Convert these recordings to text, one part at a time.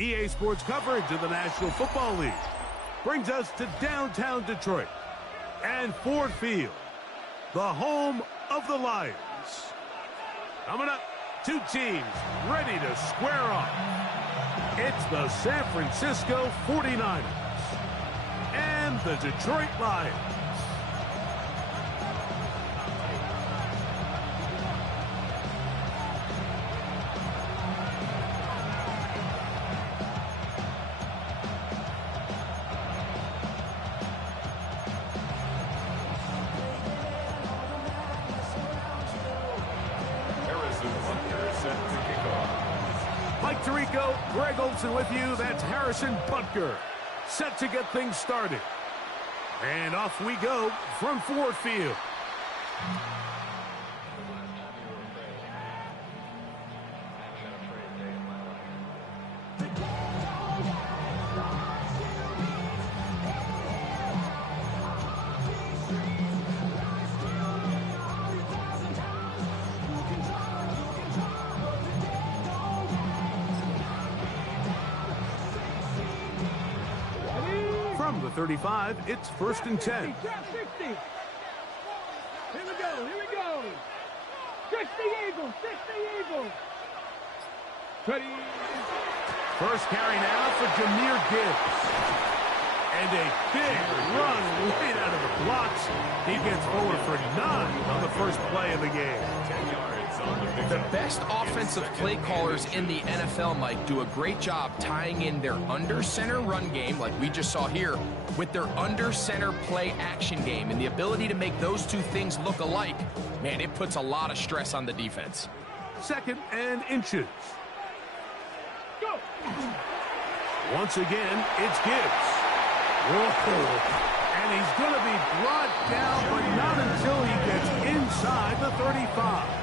EA Sports coverage of the National Football League brings us to downtown Detroit and Ford Field, the home of the Lions. Coming up, two teams ready to square off. It's the San Francisco 49ers and the Detroit Lions. Mike Tirico, Greg Olson with you. That's Harrison Butker, set to get things started. And off we go from Ford Field. From the 35, it's 1st and 10. 60. Here we go. 60 Eagles. Ready. First carry now for Jahmyr Gibbs. And a big run right out of the blocks. He gets forward for 9 on the first play of the game. 10 yards on the big The best offensive play callers in the NFL, Mike, do a great job tying in their under-center run game, like we just saw here, with their under-center play action game. And the ability to make those two things look alike, man, it puts a lot of stress on the defense. 2nd and inches. Go. Once again, it's Gibbs. Whoa. And he's going to be brought down, but not until he gets inside the 35.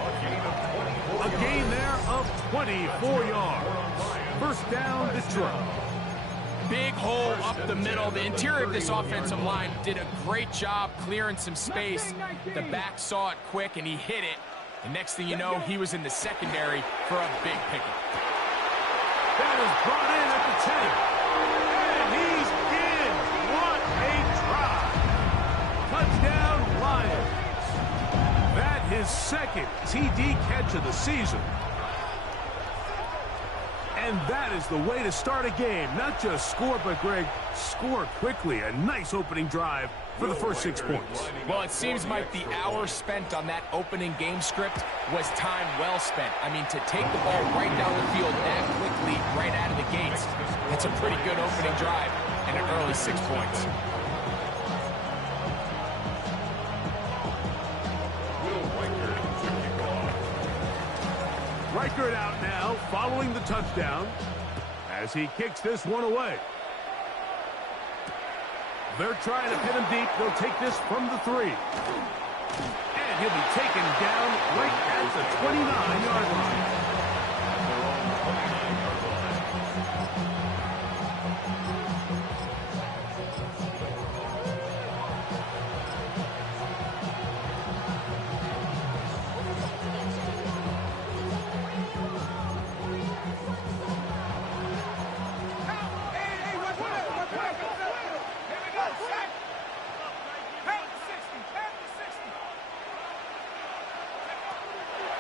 A gain there of 24 yards. First down, Detroit. Big hole up the middle. The interior of this offensive line did a great job clearing some space. The back saw it quick, and he hit it. And next thing you know, he was in the secondary for a big pickup. That is brought in at the 10. And he's in. What a try. Touchdown, Lions. That his second TD catch of the season. And that is the way to start a game. Not just score, but, Greg, score quickly. A nice opening drive for the first 6 points. Well, it seems like the hour spent on that opening game script was time well spent. I mean, to take the ball right down the field that quickly, right out of the gates, that's a pretty good opening drive and an early 6 points. Reichert out now, following the touchdown, as he kicks this one away. They're trying to pin him deep. They'll take this from the 3. And he'll be taken down right at the 29-yard line.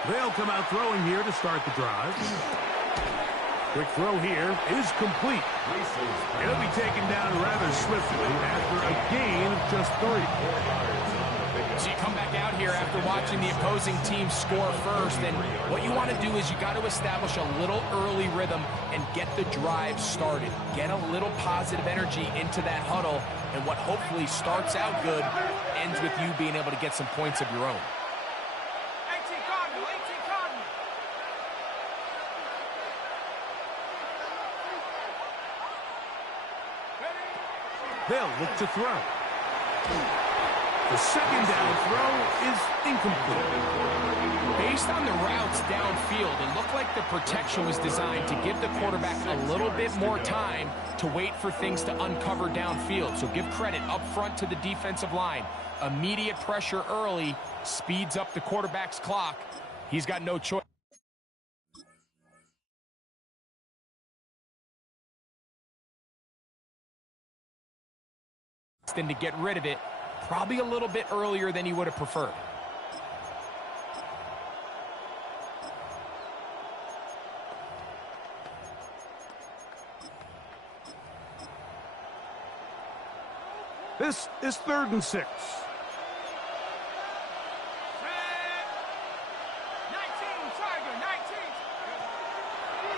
They'll come out throwing here to start the drive. Quick throw here is complete. It'll be taken down rather swiftly after a gain of just 3. So you come back out here after watching the opposing team score first, and what you want to do is you got to establish a little early rhythm and get the drive started. Get a little positive energy into that huddle, and what hopefully starts out good ends with you being able to get some points of your own. They'll look to throw. The second down throw is incomplete. Based on the routes downfield, it looked like the protection was designed to give the quarterback a little bit more time to wait for things to uncover downfield. So give credit up front to the defensive line. Immediate pressure early speeds up the quarterback's clock. He's got no choice. and to get rid of it probably a little bit earlier than he would have preferred. This is 3rd and 6.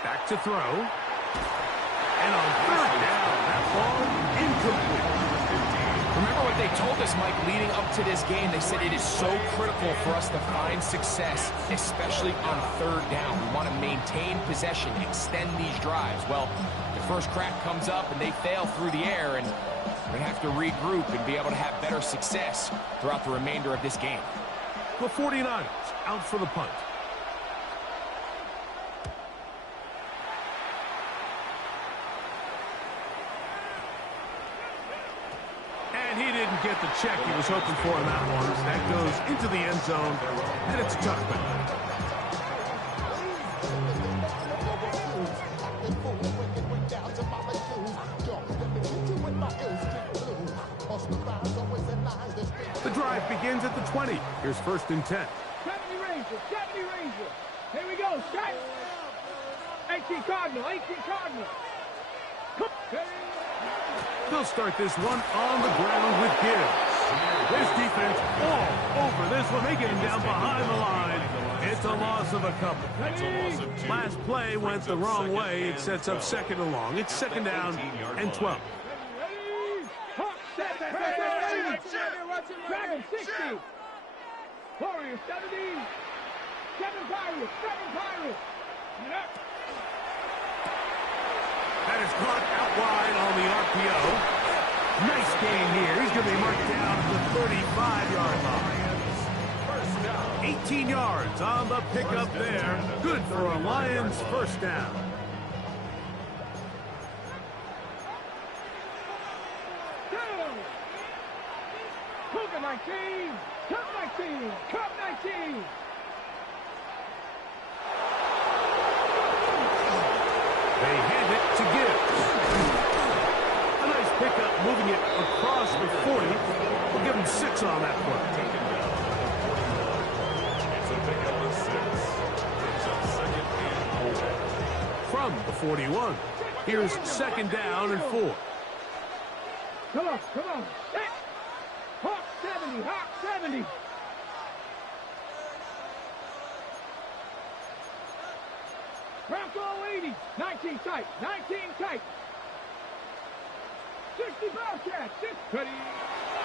Back to throw. And on 3rd down, that ball incomplete. Remember what they told us, Mike, leading up to this game. They said it is so critical for us to find success, especially on 3rd down. We want to maintain possession, extend these drives. Well, the first crack comes up and they fail through the air, and we're going to have to regroup and be able to have better success throughout the remainder of this game. The 49ers out for the punt. And he didn't get the check he was hoping for in that one. That goes into the end zone, and it's a touchback. The drive begins at the 20. Here's 1st and 10. 70 Ranger, 70 Ranger. Here we go, shot. 18 Cardinal, 18 Cardinal. They'll start this one on the ground with Gibbs. This defense all over this one. They get him down behind the line. It's a loss of a couple. Last play went the wrong way. It sets up 2nd and long. It's 2nd down and 12. Dragon 60. Warriors 70. 7 Pirates. 7 Pirates. That is caught out wide on the RPO. Nice gain here. He's going to be marked down at the 35-yard line. 18 yards on the pickup there. Good for a Lions 1st down. Cougar 19. Cup 19. Cup 19. They hand it to Gibbs. A nice pickup, moving it across the 40. We'll give him 6 on that play. It's a pickup of 6. It's a 2nd and 4. From the 41. Here's 2nd down and 4. Come on, come on. Hawk 70, Hawk 70. Bronco 80, 19 tight, 19 tight. 60 Bobcat, 6.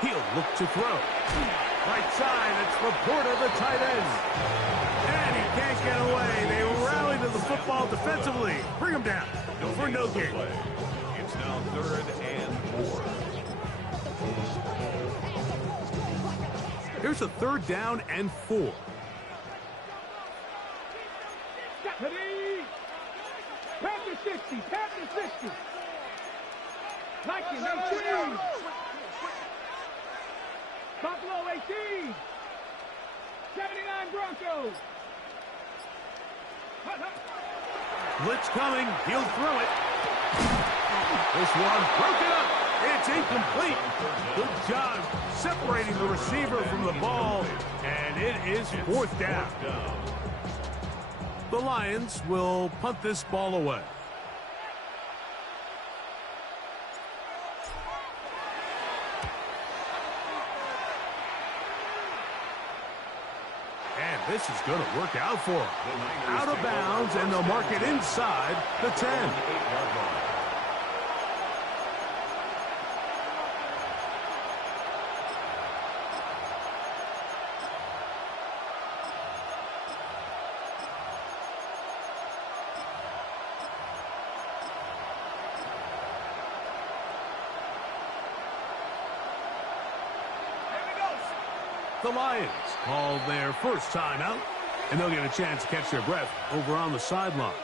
He'll look to throw. Right side, it's Laporta, the tight end. And he can't get away. They rally to the football defensively. Bring him down for no gain. It's now 3rd and 4. Here's a 3rd down and 4. Panther 60, Panther 60. 19, Buffalo 18. 79 Broncos. Blitz coming. He'll throw it. This one broken up. It's incomplete. Good job separating the receiver from the ball. And it is 4th down. The Lions will punt this ball away. And this is going to work out for them. Out of bounds, and they'll mark it inside the 10. The Lions call their first timeout, and they'll get a chance to catch their breath over on the sideline.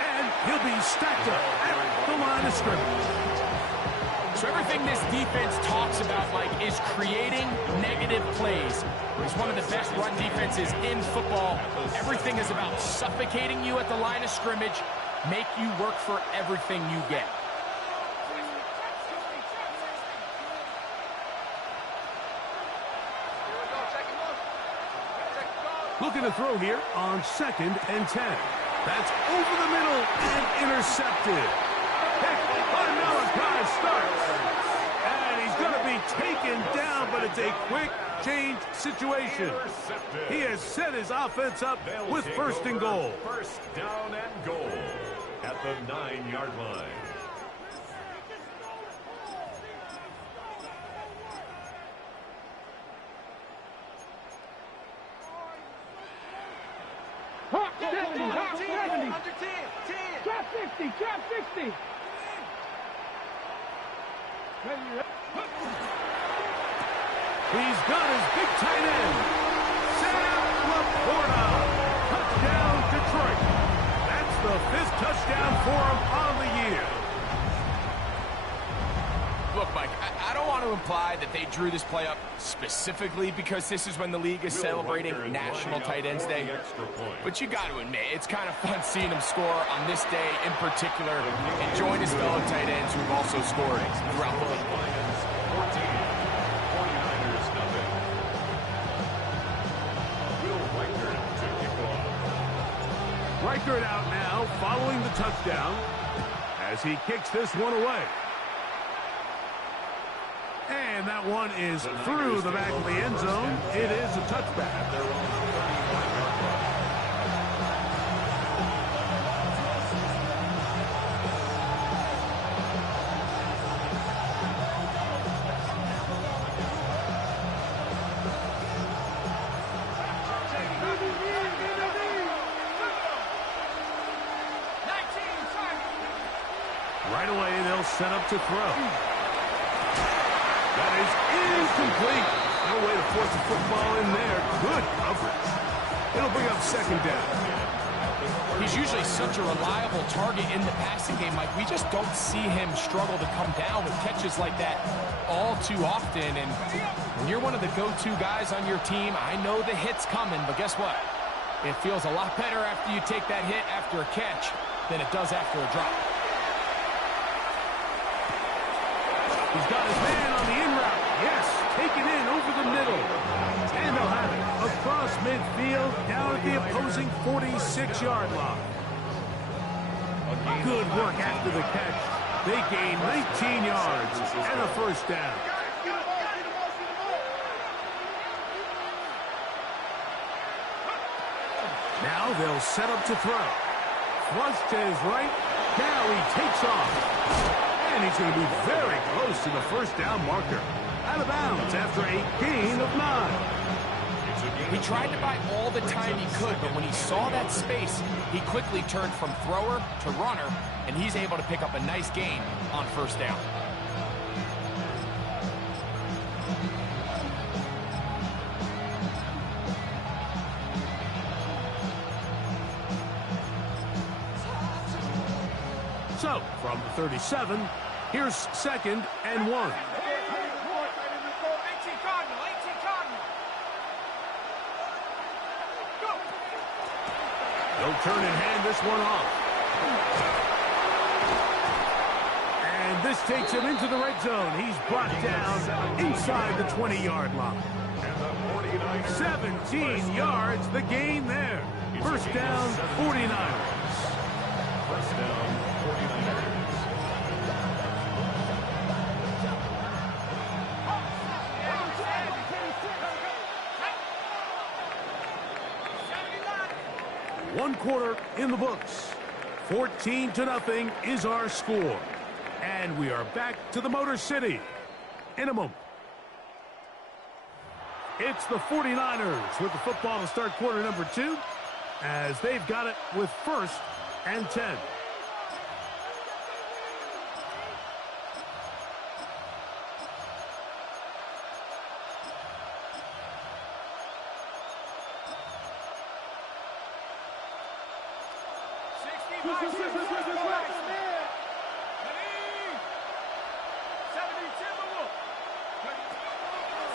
And he'll will be stacked up at the line of scrimmage. So everything this defense talks about, Mike, is creating negative plays. It's one of the best run defenses in football. Everything is about suffocating you at the line of scrimmage, make you work for everything you get. Looking to throw here on 2nd and 10. That's over the middle and intercepted. Drive starts. And he's going to be taken down, but it's a quick change situation. He has set his offense up with 1st and goal. First down and goal at the 9-yard line. Hawk 70, Hawk 70. Trap 60, trap 60. He's got his big tight end, Sam Laporta. Touchdown, Detroit. That's the 5th touchdown for him on the year. Look, Mike, I don't want to imply that they drew this play up specifically because this is when the league is celebrating National Tight Ends Day. But you got to admit, it's kind of fun seeing him score on this day in particular and join his fellow tight ends who've also scored throughout the league. Reichert out now, following the touchdown as he kicks this one away. And that one is through the back of the end zone. It is a touchback. Right away, they'll set up to throw. That is incomplete. No way to force the football in there. Good coverage. It'll bring up 2nd down. He's usually such a reliable target in the passing game, Mike. We just don't see him struggle to come down with catches like that all too often. And when you're one of the go-to guys on your team, I know the hit's coming, but guess what? It feels a lot better after you take that hit after a catch than it does after a drop. He's got his man on the in route. Yes, taken in over the middle. And they'll have it across midfield down at the opposing 46-yard line. Good work after the catch. They gain 19 yards and a 1st down. Now they'll set up to throw. Thrust to his right. Now he takes off. And he's going to be very close to the 1st down marker. Out of bounds after a gain of 9. He tried to buy all the time he could, but when he saw that space, he quickly turned from thrower to runner, and he's able to pick up a nice gain on 1st down. So, from the 37, here's 2nd and 1. They'll turn and hand this one off. And this takes him into the red zone. He's brought down inside the 20-yard line. 17 yards, the gain there. 1st down, 49ers. 1st down, 49ers. One quarter in the books. 14-0 is our score. And we are back to the Motor City in a moment. It's the 49ers with the football to start quarter number 2 as they've got it with 1st and 10.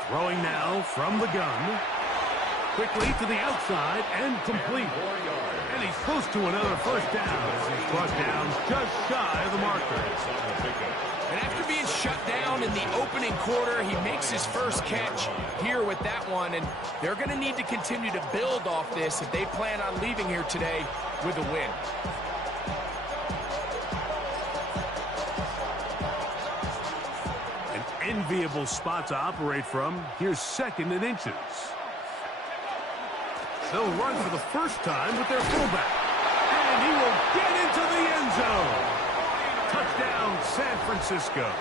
Throwing now from the gun. Quickly to the outside and complete. And he's close to another first down as he's brought down just shy of the marker. And after being shut down in the opening quarter, he makes his first catch here with that one. And they're going to need to continue to build off this if they plan on leaving here today with a win. An enviable spot to operate from. Here's 2nd and inches. They'll run for the first time with their fullback. And he will get into the end zone. Touchdown, San Francisco.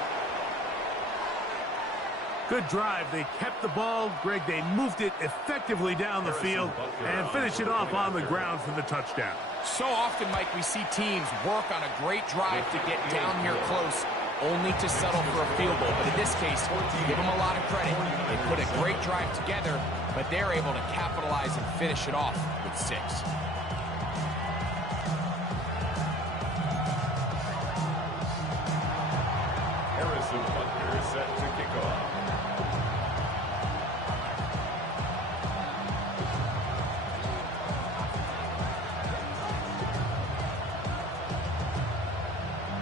Good drive. They kept the ball. Greg, they moved it effectively down the field and finished it off on the ground for the touchdown. So often, Mike, we see teams work on a great drive to get down here close, only to settle for a field goal. But in this case, give them a lot of credit. They put a great drive together, but they're able to capitalize and finish it off with 6. Harrison Butker is set to kick off.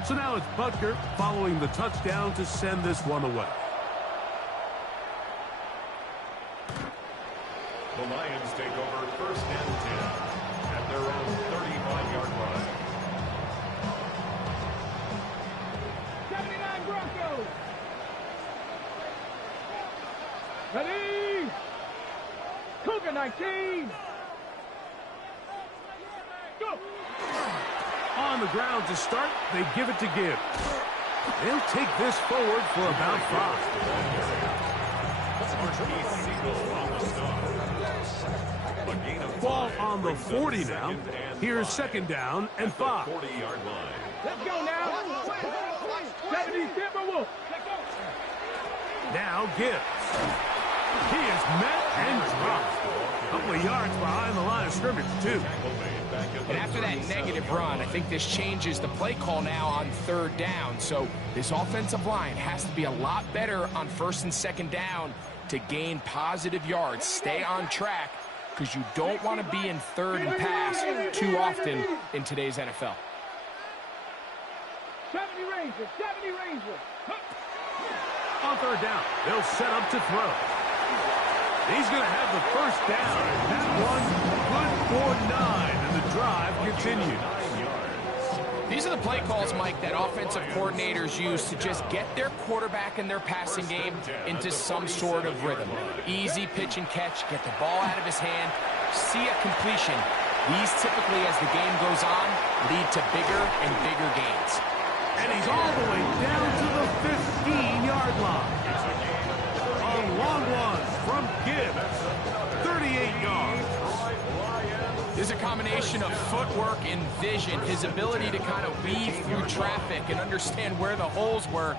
So now it's Butker following the touchdown to send this one away. The Lions take over 1st and 10 at their own 35-yard line. 79 Broncos. Ready? Cougar 19. Go. On the ground to start, they give it to Gibbs. They'll take this forward for about 5. Ball on the 40 now. Here's 2nd down and 5. 40-yard line. Let's go now. 70 Timberwolves. Now Gibbs. He is met and dropped. A couple of yards behind the line of scrimmage, too. And after that negative run, I think this changes the play call now on 3rd down. So this offensive line has to be a lot better on 1st and 2nd down to gain positive yards. Stay on track because you don't want to be in 3rd and pass too often in today's NFL. 70 Rangers. 70 Rangers. On 3rd down, they'll set up to throw. He's going to have the first down. That one good for 9, and the drive continues. These are the play calls, Mike, that offensive coordinators use to just get their quarterback and their passing game into some sort of rhythm. Easy pitch and catch, get the ball out of his hand, see a completion. These typically, as the game goes on, lead to bigger and bigger gains. And he's all the way down to the 15-yard line. A long one from Gibbs, 38 yards. There's a combination of footwork and vision, his ability to kind of weave through traffic and understand where the holes were.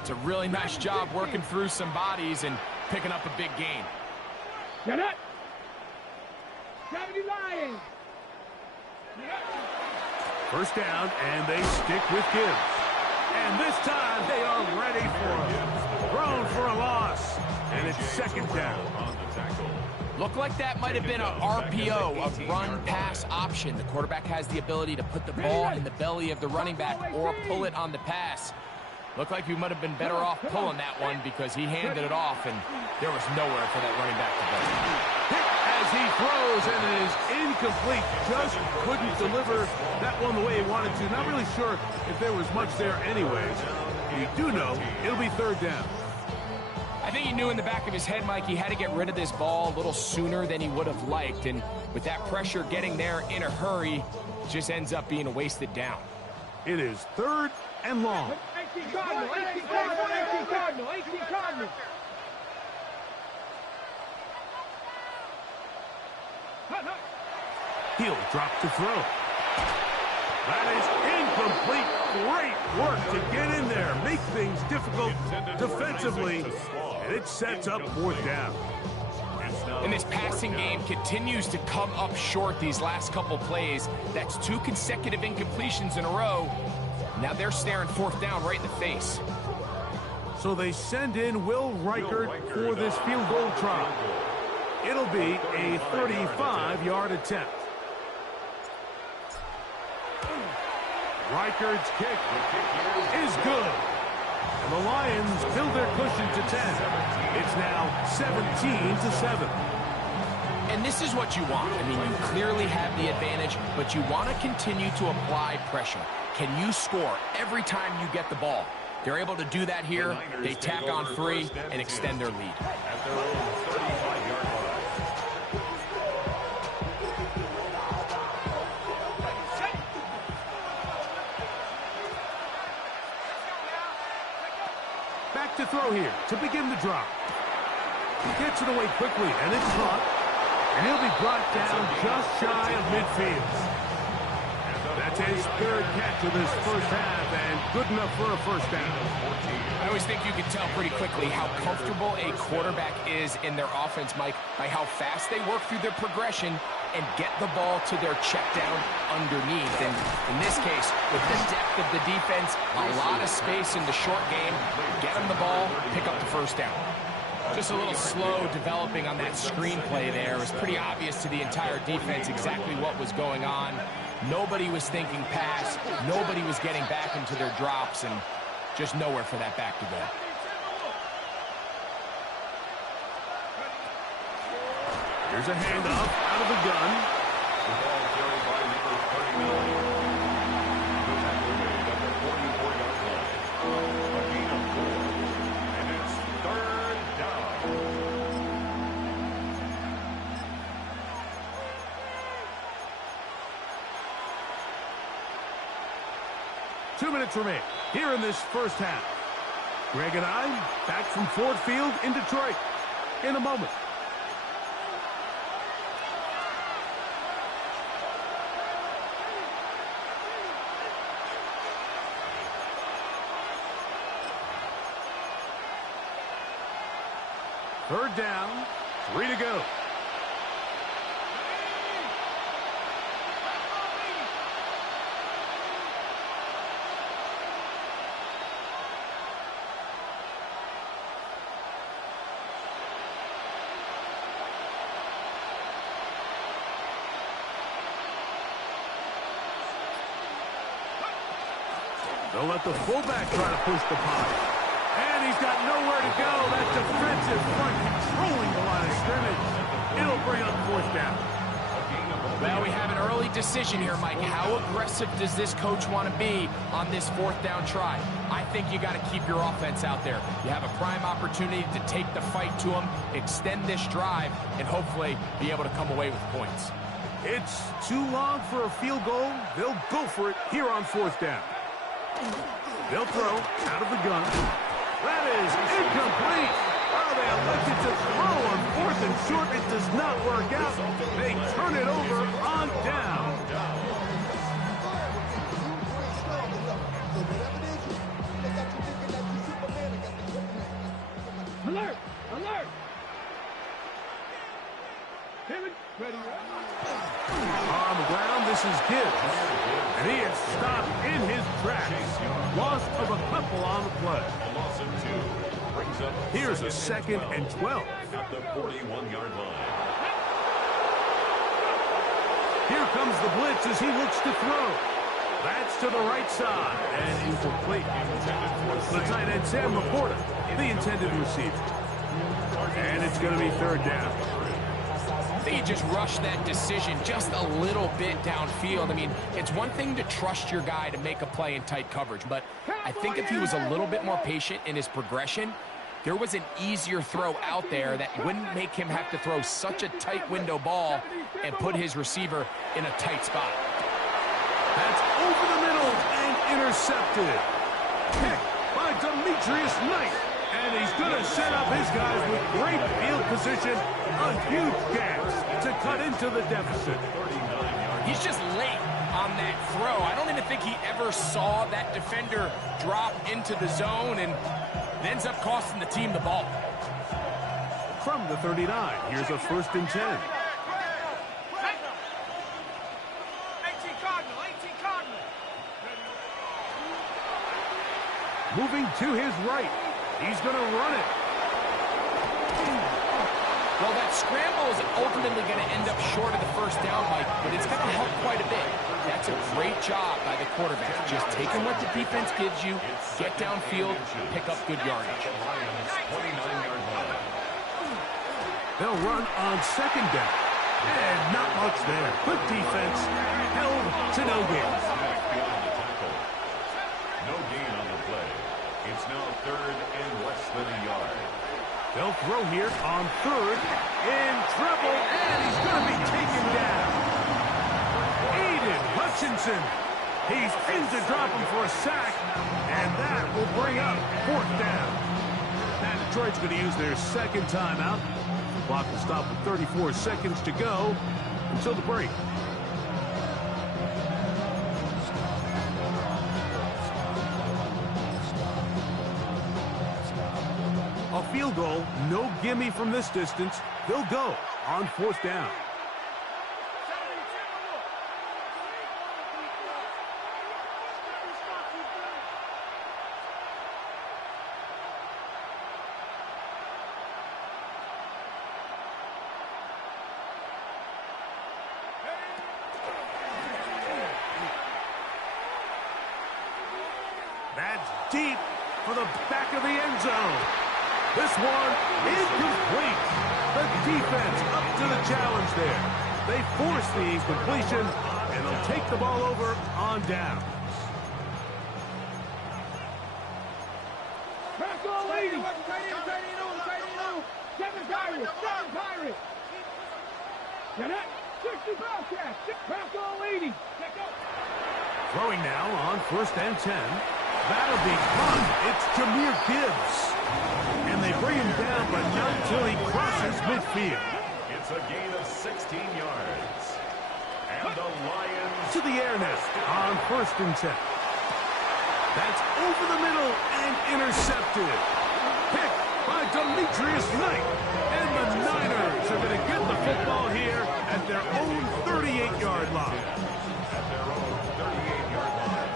It's a really nice job working through some bodies and picking up a big gain. Get it. 70 Lions. First down, and they stick with Gibbs. And this time, they are ready for him. Thrown for a loss, and it's 2nd down. Looked like that might have been an RPO, a run-pass option. The quarterback has the ability to put the ball in the belly of the running back or pull it on the pass. Looked like we might have been better off pulling that one because he handed it off, and there was nowhere for that running back to go. As he throws, and it is incomplete. Just couldn't deliver that one the way he wanted to. Not really sure if there was much there anyways. You do know it'll be 3rd down. I think he knew in the back of his head, Mike, he had to get rid of this ball a little sooner than he would have liked. And with that pressure getting there in a hurry, it just ends up being a wasted down. It is 3rd and long. 18 Cardinal, 18 Cardinal, 18 Cardinal, 18 Cardinal. He'll drop to throw. That is incomplete. Great work to get in there. Make things difficult defensively. And it sets up 4th down. And this passing game continues to come up short these last couple plays. That's 2 consecutive incompletions in a row. Now they're staring 4th down right in the face. So they send in Will Reichert for this field goal try. It'll be a 35-yard attempt. Reichert's kick is good. And the Lions build their cushion to 10. It's now 17-7. And this is what you want. I mean, you clearly have the advantage, but you want to continue to apply pressure. Can you score every time you get the ball? They're able to do that here. They tack on 3 and extend their lead. At their own 35-yard line. Back to throw here to begin the drop. He gets it away quickly, and it's caught. And he'll be brought down just shy of midfield. That's his 3rd catch of this first half, and good enough for a first down. I always think you can tell pretty quickly how comfortable a quarterback is in their offense, Mike, by how fast they work through their progression and get the ball to their check down underneath. And in this case, with the depth of the defense, a lot of space in the short game, get them the ball, pick up the first down. Just a little slow developing on that screenplay there. It was pretty obvious to the entire defense exactly what was going on. Nobody was thinking pass. Nobody was getting back into their drops, and just nowhere for that back to go. Here's a handoff out of the gun. The ball carried by number 39. The tackle made at the 44-yard line. A gain of 4. And it's 3rd down. Two minutes remain here in this first half. Greg and I back from Ford Field in Detroit in a moment. Third down, 3 to go. They'll let the fullback try to push the pile. And he's got nowhere to go. That defensive front controlling the line of scrimmage. It'll bring up 4th down. Well, we have an early decision here, Mike. How aggressive does this coach want to be on this 4th down try? I think you got to keep your offense out there. You have a prime opportunity to take the fight to them, extend this drive, and hopefully be able to come away with points. It's too long for a field goal. They'll go for it here on 4th down. They'll throw out of the gun. That is incomplete. Oh, they elected to throw on 4th and short. It does not work out. They turn it over on down. Alert! Alert! Ready. On the ground, this is Gibbs. And he is stopped in his tracks. Loss of a couple on the play. A loss of 2 brings up Here's a 2nd and 12. at the 41-yard line. Here comes the blitz as he looks to throw. That's to the right side and incomplete. The tight end, Sam Laporta, the intended receiver. And it's going to be 3rd down. I think he just rushed that decision just a little bit downfield. I mean, it's one thing to trust your guy to make a play in tight coverage, but I think if he was a little bit more patient in his progression, there was an easier throw out there that wouldn't make him have to throw such a tight window ball and put his receiver in a tight spot. That's over the middle and intercepted. Picked by Demetrius Knight. And he's going to set up his guys with great field position. A huge gas to cut into the deficit. He's just late on that throw. I don't even think he ever saw that defender drop into the zone, and it ends up costing the team the ball. From the 39, here's a 1st and 10. 18 Cardinal. Moving to his right. He's going to run it. Well, that scramble is ultimately going to end up short of the first down, Mike, but it's going to help quite a bit. That's a great job by the quarterback. Just taking what the defense gives you, get downfield, pick up good yardage. They'll run on second down. And not much there. Good defense. Held to no gain. No gain on the play. It's now third and less than a yard. They'll throw here on third. In trouble, and he's going to be taken down. Aiden Hutchinson. He's in to drop him for a sack, and that will bring up fourth down. And Detroit's going to use their second timeout. The clock will stop with 34 seconds to go until the break. A field goal, no gimme from this distance. They'll go on fourth down. That's deep for the back of the end zone. This one incomplete. The defense up to the challenge there. They force the incompletion, and they'll take the ball over on downs. Back all lady. Seven Pirates. Get it. 60 Bobcats. Back all lady. Throwing now on first and 10. That'll be fun. It's Jahmyr Gibbs. And they bring him down, but not until he crosses midfield. It's a gain of 16 yards. And the Lions To the air now on first and 10. That's over the middle and intercepted. Picked by Demetrius Knight. And the Niners are going to get the football here at their own 38-yard line. at their own 38-yard line.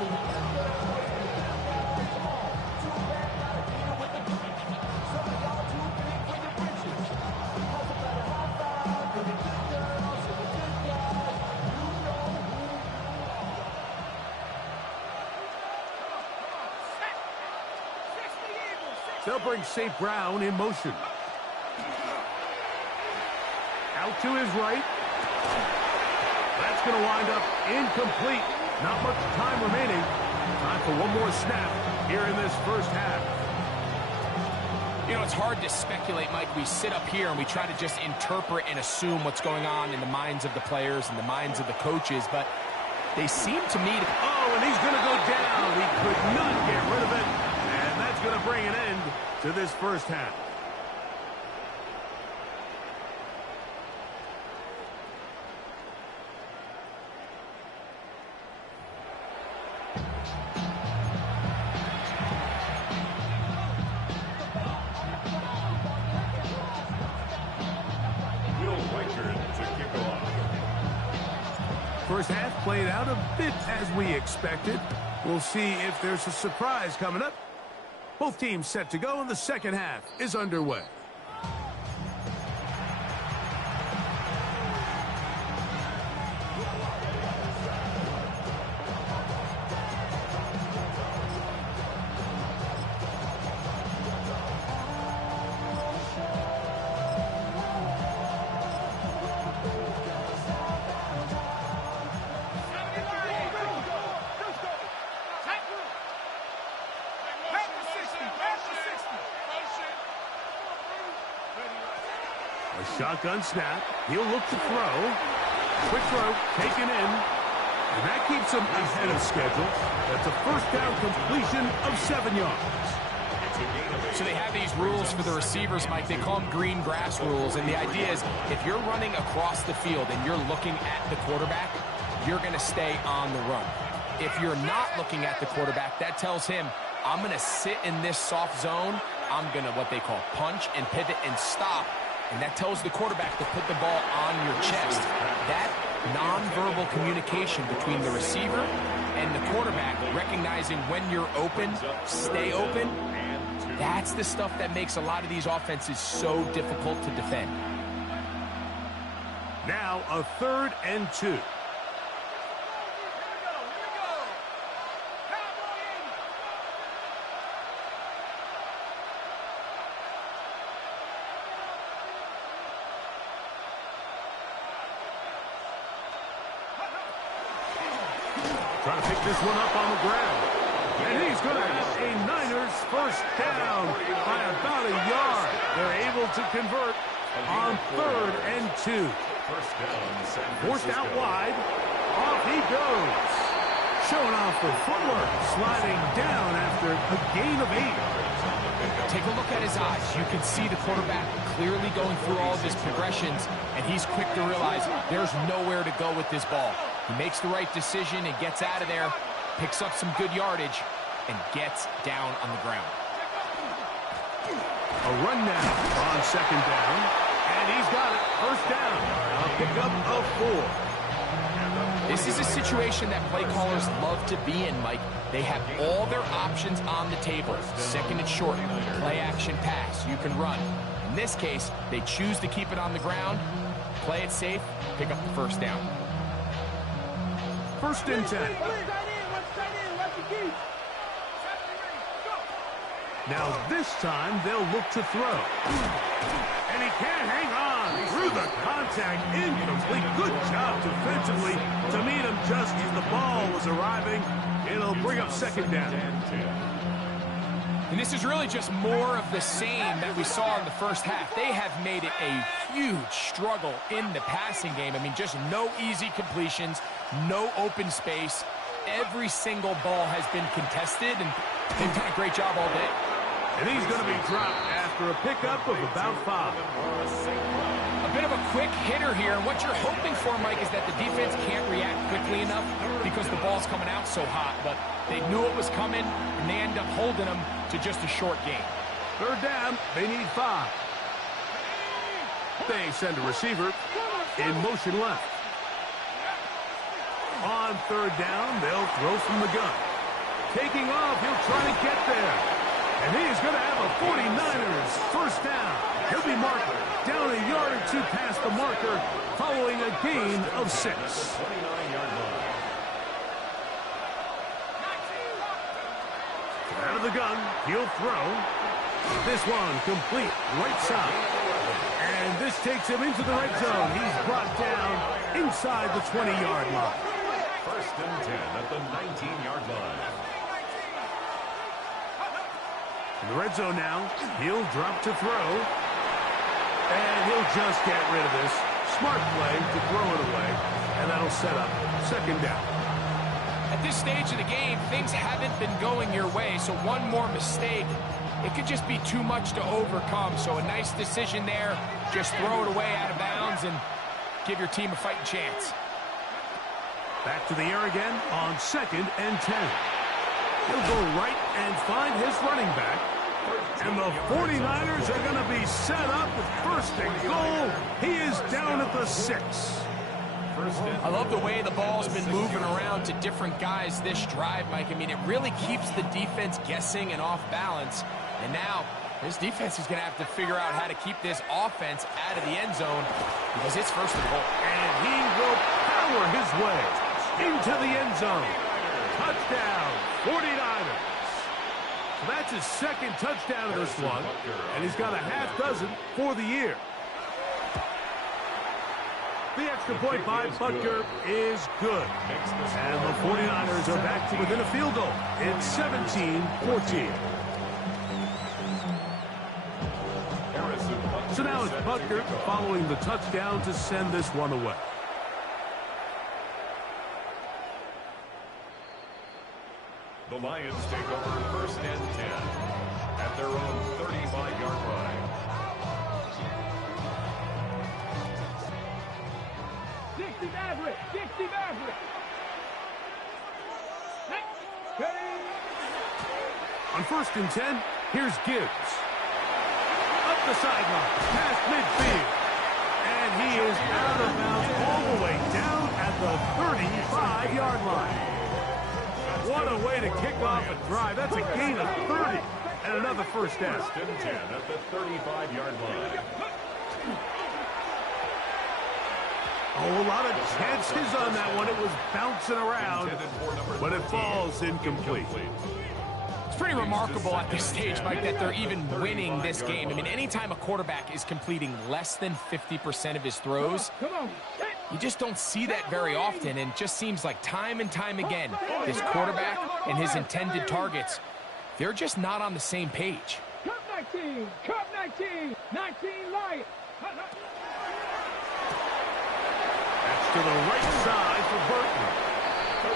They'll bring St. Brown in motion. Out to his right. That's going to wind up incomplete. Not much time remaining. Time for one more snap here in this first half. You know, it's hard to speculate, Mike. We sit up here and we try to just interpret and assume what's going on in the minds of the players and the minds of the coaches, but they seem to me to... Oh, and he's going to go down. He could not get rid of it. And that's going to bring an end to this first half. First half played out a bit as we expected. We'll see if there's a surprise coming up. Both teams set to go, and the second half is underway. A shotgun snap. He'll look to throw. Quick throw taken in. And that keeps him ahead of schedule. That's a first down completion of 7 yards. So they have these rules for the receivers, Mike. They call them green grass rules. And the idea is if you're running across the field and you're looking at the quarterback, you're going to stay on the run. If you're not looking at the quarterback, that tells him, I'm going to sit in this soft zone. I'm going to what they call punch and pivot and stop. And that tells the quarterback to put the ball on your chest. That nonverbal communication between the receiver and the quarterback, recognizing when you're open, stay open, That's the stuff that makes a lot of these offenses so difficult to defend. Now a 3rd and 2. Trying to pick this one up on the ground. And he's going to have a Niners first down by about a yard. They're able to convert on 3rd and 2. Forced out wide. Off he goes. Showing off the footwork. Sliding down after a gain of 8. Take a look at his eyes. You can see the quarterback clearly going through all of his progressions, and he's quick to realize there's nowhere to go with this ball. He makes the right decision and gets out of there, picks up some good yardage, and gets down on the ground. A run now on 2nd down, and he's got it. First down. A pickup of 4. This is a situation that play callers love to be in, Mike. They have all their options on the table. 2nd and short, play action pass. You can run. In this case, they choose to keep it on the ground, play it safe, pick up the first down. 1st and 10. Now this time they'll look to throw. And he can't hang on through the contact. Incomplete. Good job defensively to meet him just as the ball was arriving. It'll bring up 2nd down. And this is really just more of the same that we saw in the first half. They have made it a huge struggle in the passing game. I mean, just no easy completions, no open space. Every single ball has been contested, and they've done a great job all day. And he's going to be dropped after a pickup of about 5. A bit of a quick hitter here, and what you're hoping for, Mike, is that the defense can't react quickly enough because the ball's coming out so hot. But they knew it was coming, and they end up holding them to just a short gain. 3rd down, they need 5. They send a receiver in motion left. On 3rd down, they'll throw from the gun. Taking off, he'll try to get there. And he is going to have a 49ers first down. He'll be marked down a yard or 2 past the marker following a gain of 6. Out of the gun, he'll throw. This one complete, right side. And this takes him into the red zone. He's brought down inside the 20-yard line. 1st and 10 at the 19-yard line. In the red zone now, he'll drop to throw. And he'll just get rid of this. Smart play to throw it away. And that'll set up 2nd down. At this stage of the game, things haven't been going your way, so one more mistake, it could just be too much to overcome. So a nice decision there. Just throw it away out of bounds and give your team a fighting chance. Back to the air again on 2nd and 10. He'll go right and find his running back. And the 49ers are going to be set up with 1st and goal. He is down at the 6. I love the way the ball's been moving around to different guys this drive, Mike. I mean, it really keeps the defense guessing and off balance. And now this defense is going to have to figure out how to keep this offense out of the end zone because it's 1st and goal. And he will power his way into the end zone. Touchdown, 49ers. So that's his 2nd touchdown of this one, and he's got a half dozen for the year. The extra point by Butker is good. And the 49ers are back to within a field goal. It's 17-14. So now it's Butker following the touchdown to send this one away. The Lions take over 1st and 10 at their own 35-yard line. Dixie Maverick! Dixie Maverick! On 1st and 10, here's Gibbs. Up the sideline, past midfield. And he is out of bounds all the way down at the 35-yard line. What a way to kick off a drive. That's a gain of 30. and another first down. First and 10 at the 35-yard line. Oh, a lot of chances on that one. It was bouncing around, but it falls incomplete. It's pretty remarkable at this stage, Mike, that they're even winning this game. I mean, anytime a quarterback is completing less than 50% of his throws, you just don't see that very often, and it just seems like time and time again, this quarterback and his intended targets, they're just not on the same page. Cup 19, Cup 19, 19 light. That's to the right side for Burton.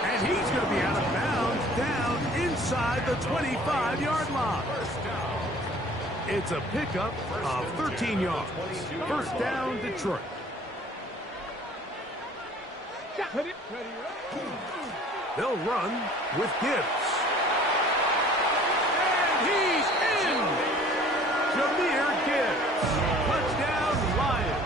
And he's going to be out of bounds down inside the 25-yard line. It's a pickup of 13 yards. First down, Detroit. They'll run with Gibbs. And he's in! Jahmyr Gibbs. Touchdown, Lions.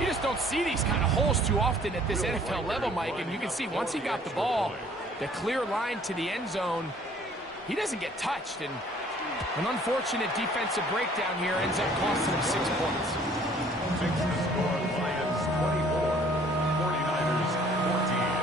You just don't see these kind of holes too often at this NFL level, Mike, and you can see once he got the ball, the clear line to the end zone, he doesn't get touched, and an unfortunate defensive breakdown here ends up costing him 6 points. Six to score, Lions 24, 49ers 14.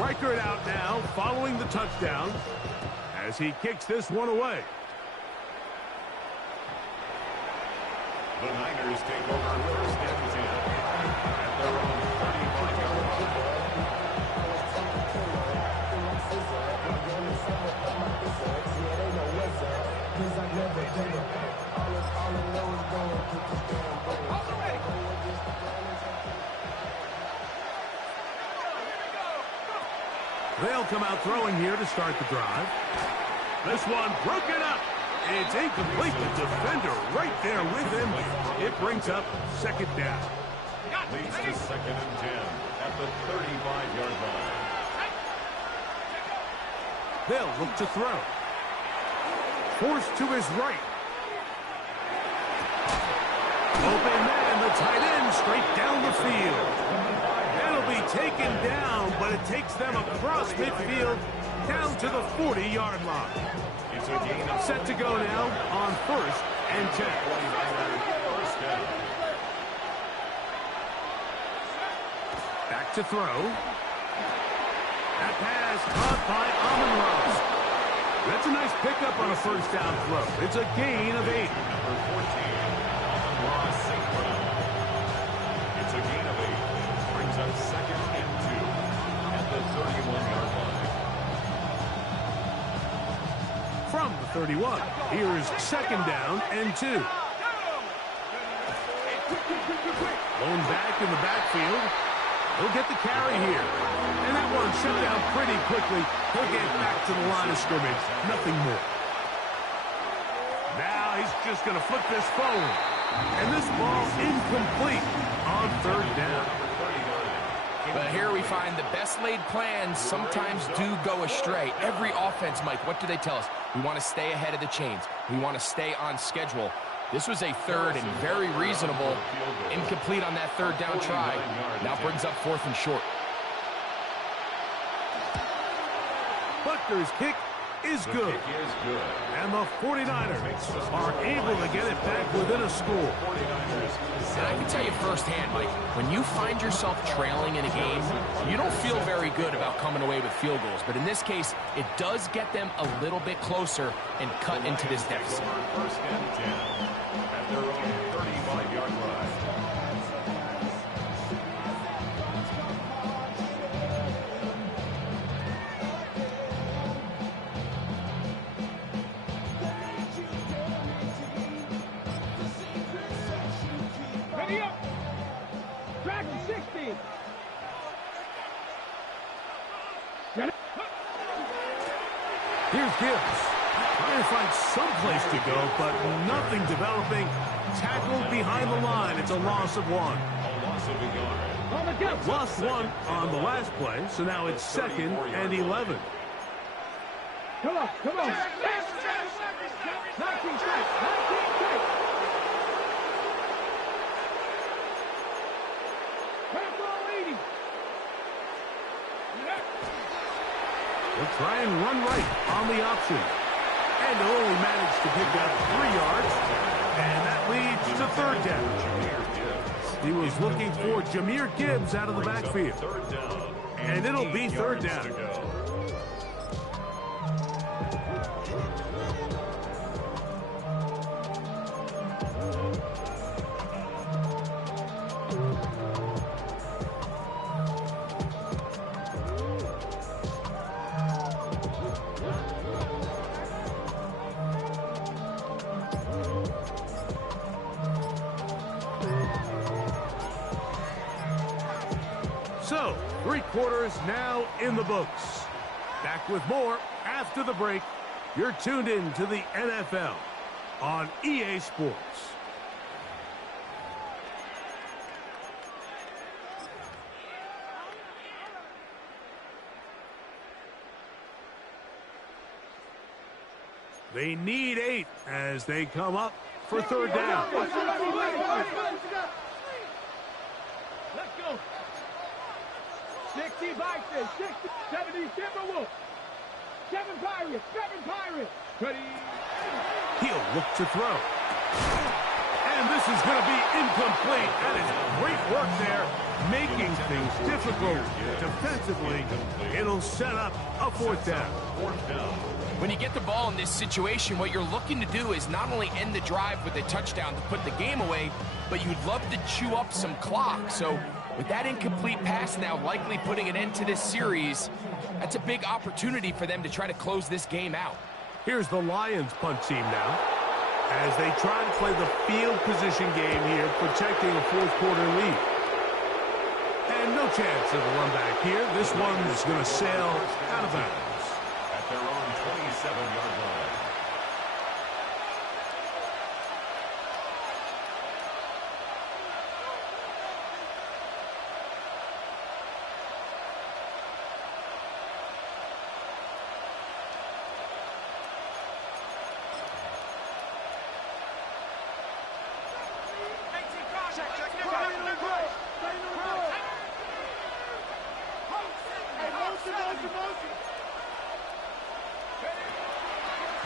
Reichert out now, following the touchdown, as he kicks this one away. The Niners take over first and 10 at their own 35-yard line. They'll come out throwing here to start the drive. This one broken up. It's incomplete. The defender right there with him. It brings up second down. Leads to second and 10 at the 35-yard line. They'll look to throw. Forced to his right. Open man, the tight end, straight down the field. That'll be taken down, but it takes them across midfield down to the 40-yard line. It's a gain of Set to go now on first and 10. first down. Back to throw. That pass caught by Amon-Ra. That's a nice pickup on a first down throw. It's a gain of 8. Number 14, Amon-Ra St. Brown. It's a gain of 8. Brings up second and 2 at the 31-yard line. From the 31, here's second down and 2. Blown back in the backfield. He'll get the carry here. And that one shut down pretty quickly. He'll get back to the line of scrimmage. Nothing more. Now he's just going to flip this forward. And this ball incomplete on third down. But here we find the best laid plans sometimes do go astray. Every offense, Mike, what do they tell us? We want to stay ahead of the chains. We want to stay on schedule. This was a third and very reasonable. Incomplete on that third down try. Now brings up fourth and short. Butker's kick is good. And the 49ers are able to get it back within a score. And I can tell you firsthand, Mike, when you find yourself trailing in a game, you don't feel very good about coming away with field goals. But in this case, it does get them a little bit closer and cut into this deficit. First and 10 at their own 35-yard line. Ready up. Dragon 60. Here's Gibbs. Trying to find some place to go, but nothing developing. Tackled behind the line. It's a loss of 1. A loss of a yard. Lost 1 on the last play, so now it's 2nd and 11. Come on, come on. 19 strikes, 19 strikes. They'll try and run right on the option. And they'll only manage to pick up 3 yards. And that leads to 3rd down. He was looking for Jahmyr Gibbs out of the backfield. And it'll be 3rd down. So, 3 quarters now in the books. Back with more after the break. You're tuned in to the NFL on EA Sports. They need 8 as they come up for 3rd down. Let's go. 60 Vikings, 60, 70 Timberwolves. 7 Pirates, 7 Pirates. Ready. He'll look to throw. And this is going to be incomplete. That is great work there, making things difficult defensively. It'll set up a 4th down. When you get the ball in this situation, what you're looking to do is not only end the drive with a touchdown to put the game away, but you'd love to chew up some clock. So with that incomplete pass now likely putting an end to this series, that's a big opportunity for them to try to close this game out. Here's the Lions punt team now as they try to play the field position game here, protecting a 4th quarter lead. And no chance of a run back here. This one's going to sail out of bounds. At their own 27-yard line.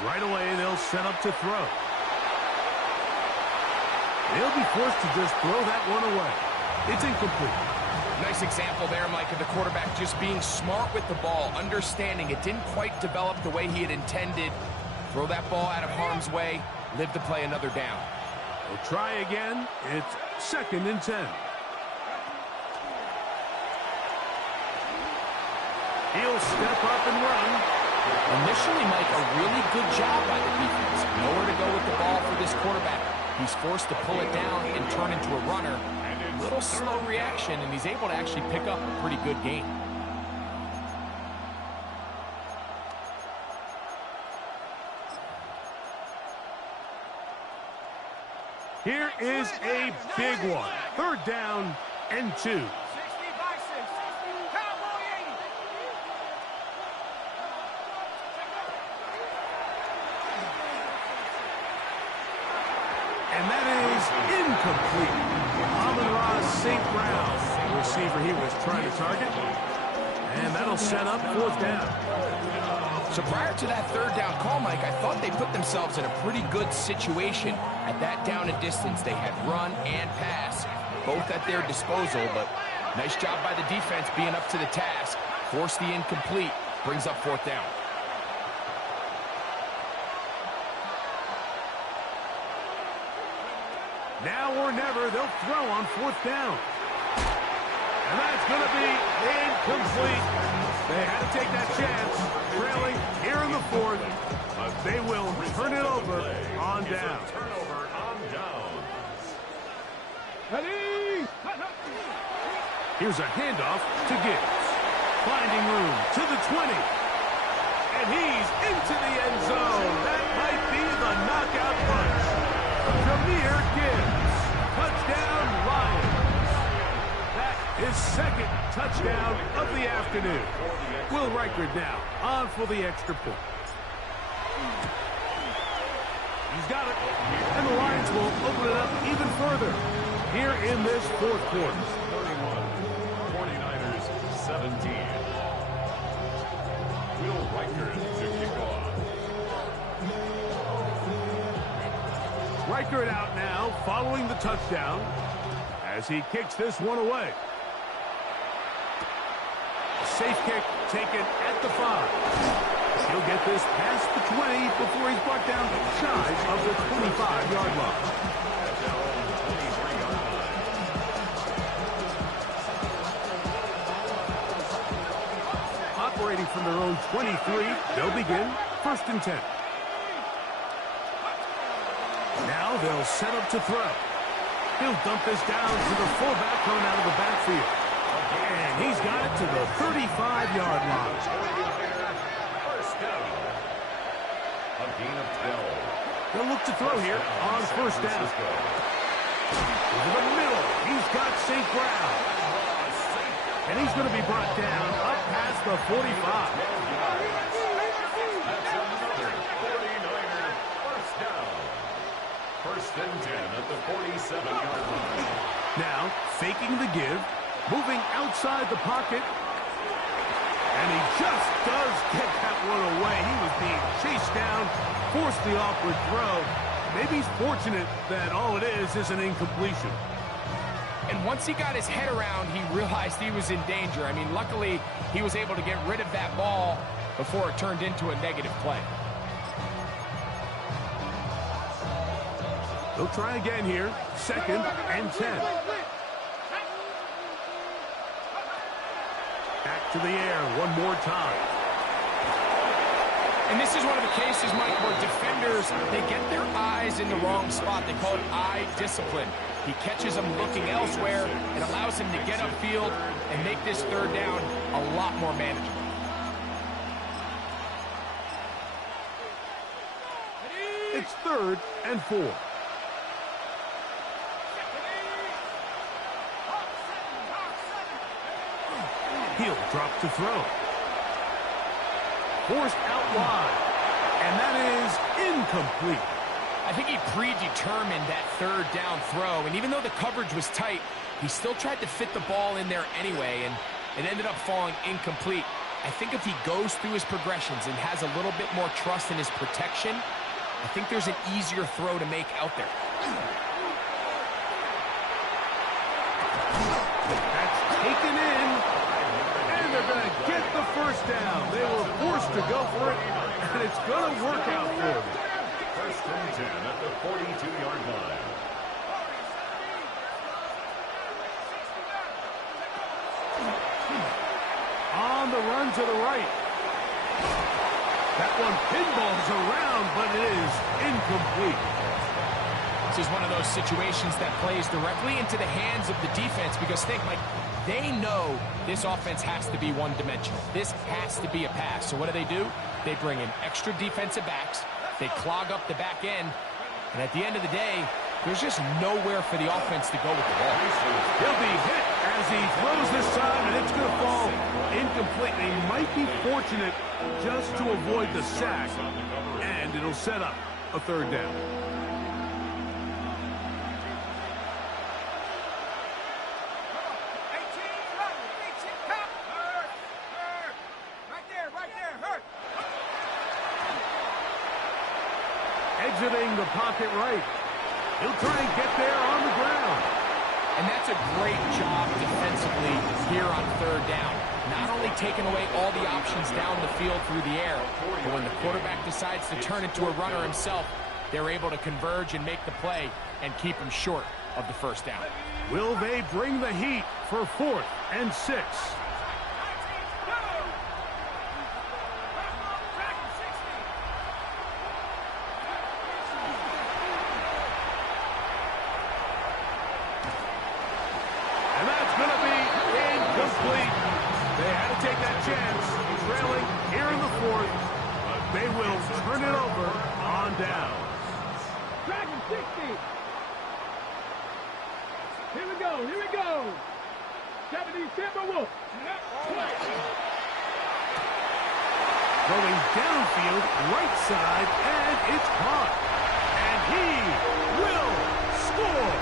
Right away, they'll set up to throw. They'll be forced to just throw that one away. It's incomplete. Nice example there, Mike, of the quarterback just being smart with the ball, understanding it didn't quite develop the way he had intended. Throw that ball out of harm's way, live to play another down. They'll try again. It's 2nd and 10. He'll step up and run. Initially, Mike, a really good job by the defense. Nowhere to go with the ball for this quarterback. He's forced to pull it down and turn into a runner. A little slow reaction, and he's able to actually pick up a pretty good game. Here is a big one. 3rd down and 2. And that is incomplete. Amon-Ra St. Brown, the receiver he was trying to target. And that'll set up 4th down. So prior to that 3rd down call, Mike, I thought they put themselves in a pretty good situation. At that down and distance, they had run and pass, both at their disposal. But nice job by the defense being up to the task. Force the incomplete, brings up 4th down. Now or never, they'll throw on 4th down. And that's going to be incomplete. They had to take that chance, trailing here in the 4th. But they will turn it over on down. Turnover on down. Ready. Here's a handoff to Gibbs. Finding room to the 20. And he's into the end zone. That might be the knockout punch. Jahmyr Gibbs. Touchdown, Lions. That is second touchdown of the afternoon. Will Reichard now on for the extra point. He's got it. And the Lions will open it up even further here in this fourth quarter. 49ers 17. Will Reichard to kick off. Reichard out now following the touchdown as he kicks this one away. Safe kick taken at the 5. He'll get this past the 20 before he's brought down shy of the 25-yard line. Operating from their own 23, they'll begin 1st and 10. Now they'll set up to throw. He'll dump this down to the fullback coming out of the backfield. And he's got it to the 35-yard line. First down. A gain of 12. They'll look to throw here on 1st down. Over the middle, he's got St. Brown. And he's going to be brought down up past the 45. That's another 49er first down. 1st and 10 at the 47-yard line. Now, faking the give, moving outside the pocket. And he just does get that one away. He was being chased down, forced the awkward throw. Maybe he's fortunate that all it is an incompletion. And once he got his head around, he realized he was in danger. I mean, luckily, he was able to get rid of that ball before it turned into a negative play. They'll try again here, 2nd and 10. Back to the air one more time. And this is one of the cases, Mike, where defenders, they get their eyes in the wrong spot. They call it eye discipline. He catches them looking elsewhere. It allows him to get upfield and make this 3rd down a lot more manageable. It's 3rd and 4. He'll drop to throw. Forced out wide. And that is incomplete. I think he predetermined that 3rd down throw, and even though the coverage was tight, he still tried to fit the ball in there anyway, and it ended up falling incomplete. I think if he goes through his progressions and has a little bit more trust in his protection, I think there's an easier throw to make out there. That's taken in, and they're going to get the 1st down. They were forced to go for it, and it's going to work out for them. 1st and 10 at the 42-yard line. On the run to the right. That one pinballs around, but it is incomplete. This is one of those situations that plays directly into the hands of the defense because think, Mike, they know this offense has to be one-dimensional. This has to be a pass. So what do? They bring in extra defensive backs. They clog up the back end. And at the end of the day, there's just nowhere for the offense to go with the ball. He'll be hit as he throws this time, and it's going to fall incomplete. He might be fortunate just to avoid the sack, and it'll set up a 3rd down. Exiting the pocket right. He'll try and get there on the ground. And that's a great job defensively here on 3rd down. Not only taking away all the options down the field through the air, but when the quarterback decides to turn into a runner himself, they're able to converge and make the play and keep him short of the 1st down. Will they bring the heat for 4th and 6? And that's going to be incomplete. They had to take that chance. Trailing here in the 4th. they will turn it over on down. Dragon 60. Here we go, here we go. 70 Timberwolves. Going downfield, right side, and it's caught. And he will score.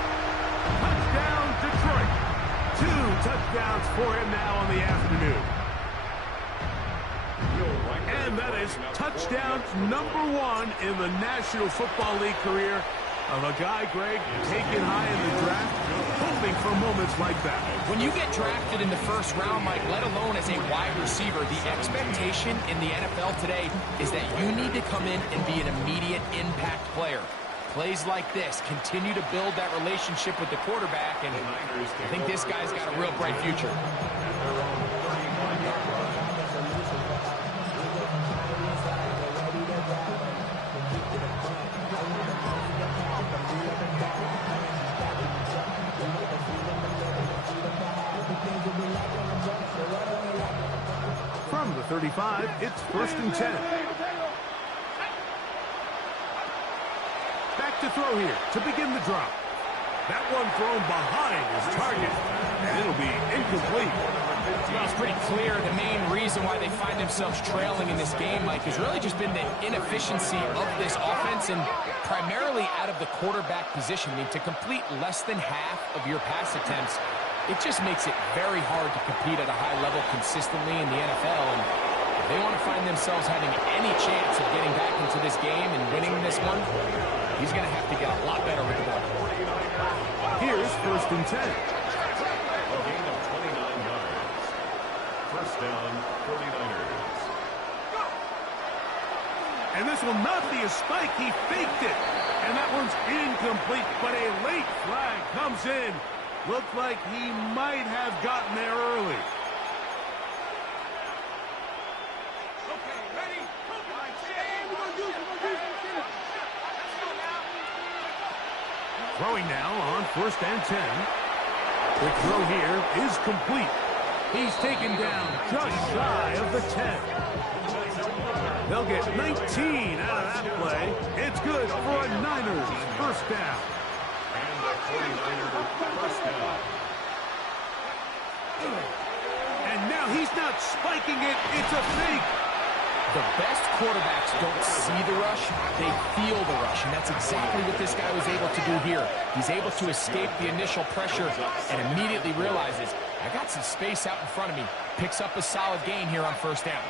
Touchdown, Detroit. 2 touchdowns for him now on the afternoon. And that is touchdown number 1 in the National Football League career of a guy, Greg, taken high in the draft, hoping for moments like that. When you get drafted in the first round, Mike, let alone as a wide receiver, the expectation in the NFL today is that you need to come in and be an immediate impact player. Plays like this continue to build that relationship with the quarterback, and I think this guy's got a real bright future. From the 35, it's 1st and 10. Back to throw here to begin the drop. That one thrown behind his target, and it'll be incomplete. Well, it's pretty clear the main reason why they find themselves trailing in this game, Mike, has really just been the inefficiency of this offense and primarily out of the quarterback position. I mean, to complete less than half of your pass attempts, it just makes it very hard to compete at a high level consistently in the NFL. And if they want to find themselves having any chance of getting back into this game and winning this one, he's going to have to get a lot better with the ball. Here's 1st and 10. A gain of 29 yards. First down, 49ers. And this will not be a spike. He faked it. And that one's incomplete, but a late flag comes in. Looked like he might have gotten there early. Okay, ready? Throwing now on 1st and 10. The throw here is complete. He's taken down just shy of the 10. They'll get 19 out of that play. It's good for a Niners first down. And the 49ers first down. And now he's not spiking it. It's a fake. The best quarterbacks don't see the rush, they feel the rush, and that's exactly what this guy was able to do here. He's able to escape the initial pressure and immediately realizes, I got some space out in front of me. Picks up a solid gain here on first down.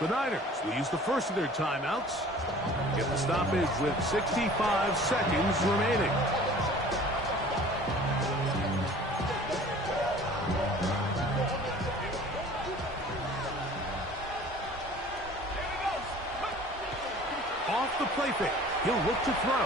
The Niners will use the first of their timeouts. Get the stoppage with 65 seconds remaining. Off the play fake. He'll look to throw.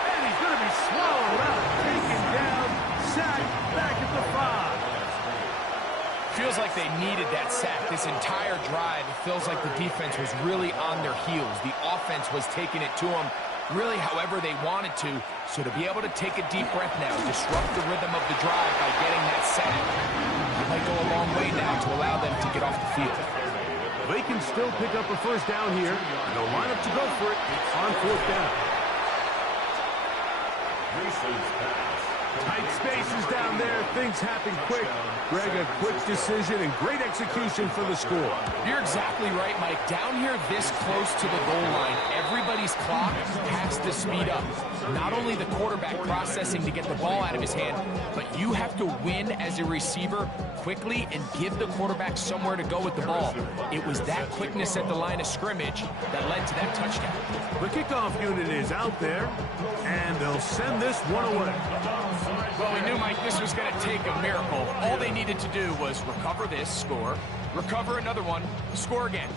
And he's going to be swallowed up. Taken down. Sacked back at the 5. Feels like they needed that sack. This entire drive, it feels like the defense was really on their heels. The offense was taking it to them really however they wanted to. So to be able to take a deep breath now, disrupt the rhythm of the drive by getting that sack, it might go a long way now to allow them to get off the field. They can still pick up a first down here. They'll line up to go for it on 4th down. Reese's pass. Tight spaces down there. Things happen quick. Greg, a quick decision and great execution for the score. You're exactly right, Mike. Down here this close to the goal line, everybody's clock has to speed up. Not only the quarterback processing to get the ball out of his hand, but you have to win as a receiver quickly and give the quarterback somewhere to go with the ball. It was that quickness at the line of scrimmage that led to that touchdown. The kickoff unit is out there, and they'll send this one away. Well, we knew, Mike, this was going to take a miracle. All they needed to do was recover this, score, recover another one, score again.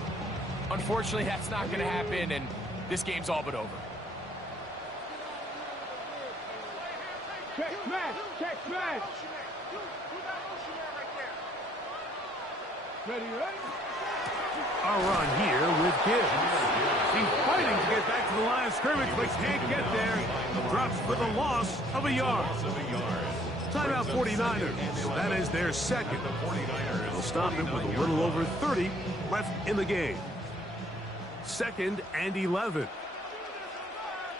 Unfortunately, that's not going to happen, and this game's all but over. Check smash, check smash. Ready, ready? A run here with Gibbs. He's fighting to get back to the line of scrimmage, but can't get there. Drops for the loss of a yard. Timeout 49ers. That is their second. They'll stop it with a little over 30 left in the game. 2nd and 11.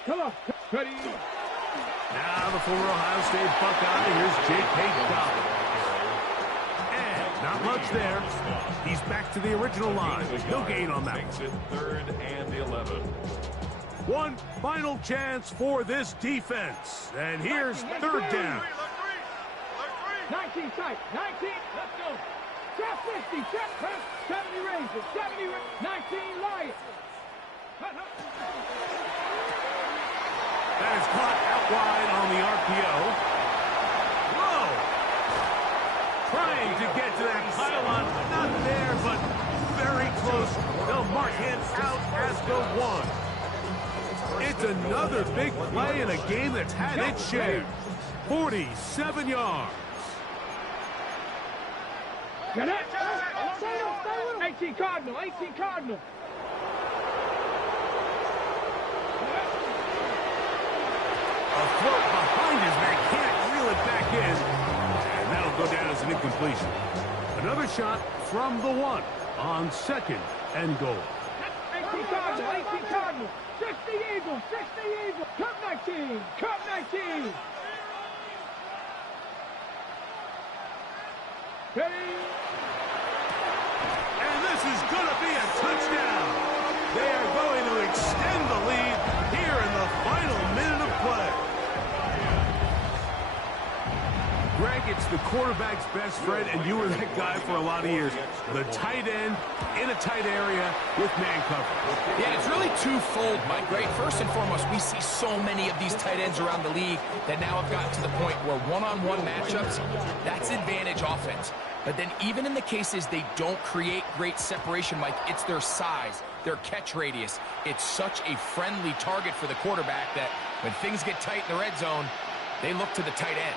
Come on. Ready. Now the former Ohio State Buckeye. Here's J.K. Dobbins. And not much there. He's back to the original line. No gain on that. Makes it 3rd and 11. One final chance for this defense. And here's 3rd down. 19 tight. 19. Let's go. Trap 50. Trap 70 Rangers. 70 19 Lions. That is caught out wide on the RPO. Whoa! Trying to get to that pylon. Not there, but very close. They'll mark him out as the 1. It's another big play in a game that's had its share. 47 yards. Get it. 18 Cardinal. 18 Cardinal. A float behind his man, can't reel it back in. And that'll go down as an incompletion. Another shot from the 1 on 2nd and goal. 18 Cardinal. 18 Cardinal. 60 Eagles. 60 Eagles. Cup 19. Cup 19. Ready. And this is going to be a touchdown. They are going to extend the lead here in the final minute of play. Greg, it's the quarterback's best friend, and you were that guy for a lot of years. The tight end in a tight area with man cover. Yeah, it's really twofold, Mike. Great. First and foremost, we see so many of these tight ends around the league that now have gotten to the point where one-on-one matchups, that's advantage offense. But then even in the cases they don't create great separation, Mike, it's their size, their catch radius. It's such a friendly target for the quarterback that when things get tight in the red zone, they look to the tight end.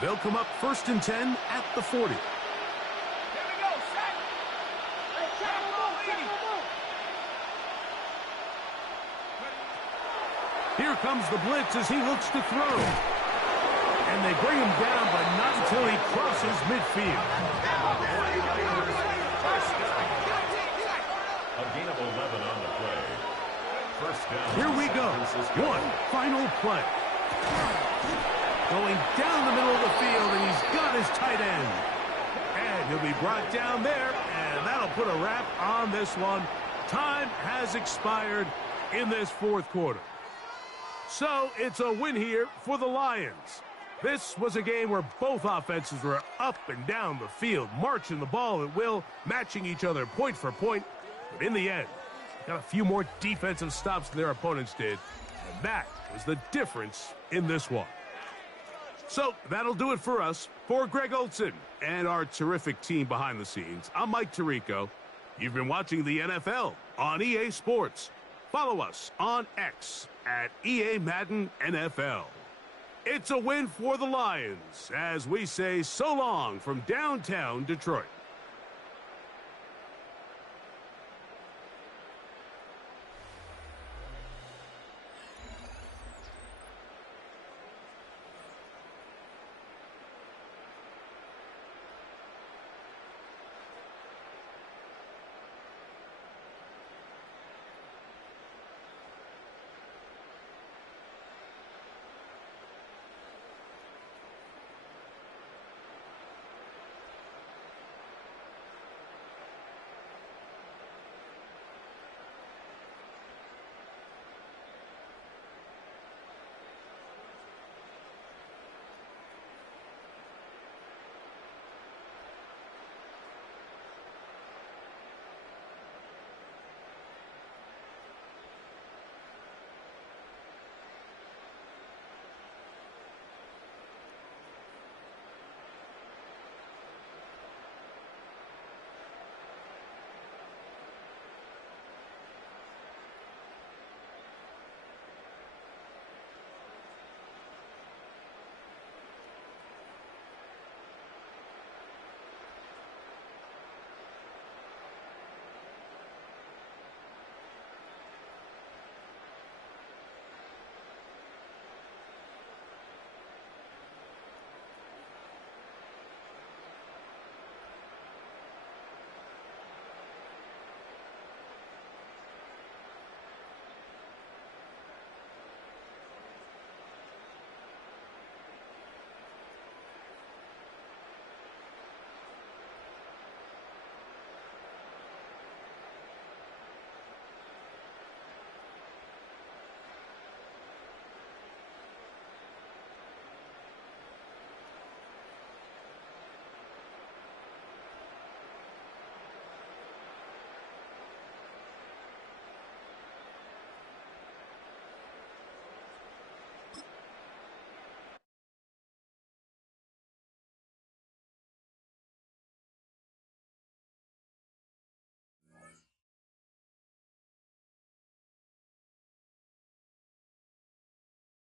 They'll come up 1st and 10 at the 40. Here we go. Set. Hey, check the ball. Here comes the blitz as he looks to throw. And they bring him down, but not until he crosses midfield. A gain of 11 on the play. 1st down. Here we go. One final play. Going down the middle of the field, and he's got his tight end. And he'll be brought down there, and that'll put a wrap on this one. Time has expired in this 4th quarter. So it's a win here for the Lions. This was a game where both offenses were up and down the field, marching the ball at will, matching each other point for point. But in the end, got a few more defensive stops than their opponents did. And that was the difference in this one. So that'll do it for us. For Greg Olson and our terrific team behind the scenes, I'm Mike Tirico. You've been watching the NFL on EA Sports. Follow us on X at EA Madden NFL. It's a win for the Lions as we say so long from downtown Detroit.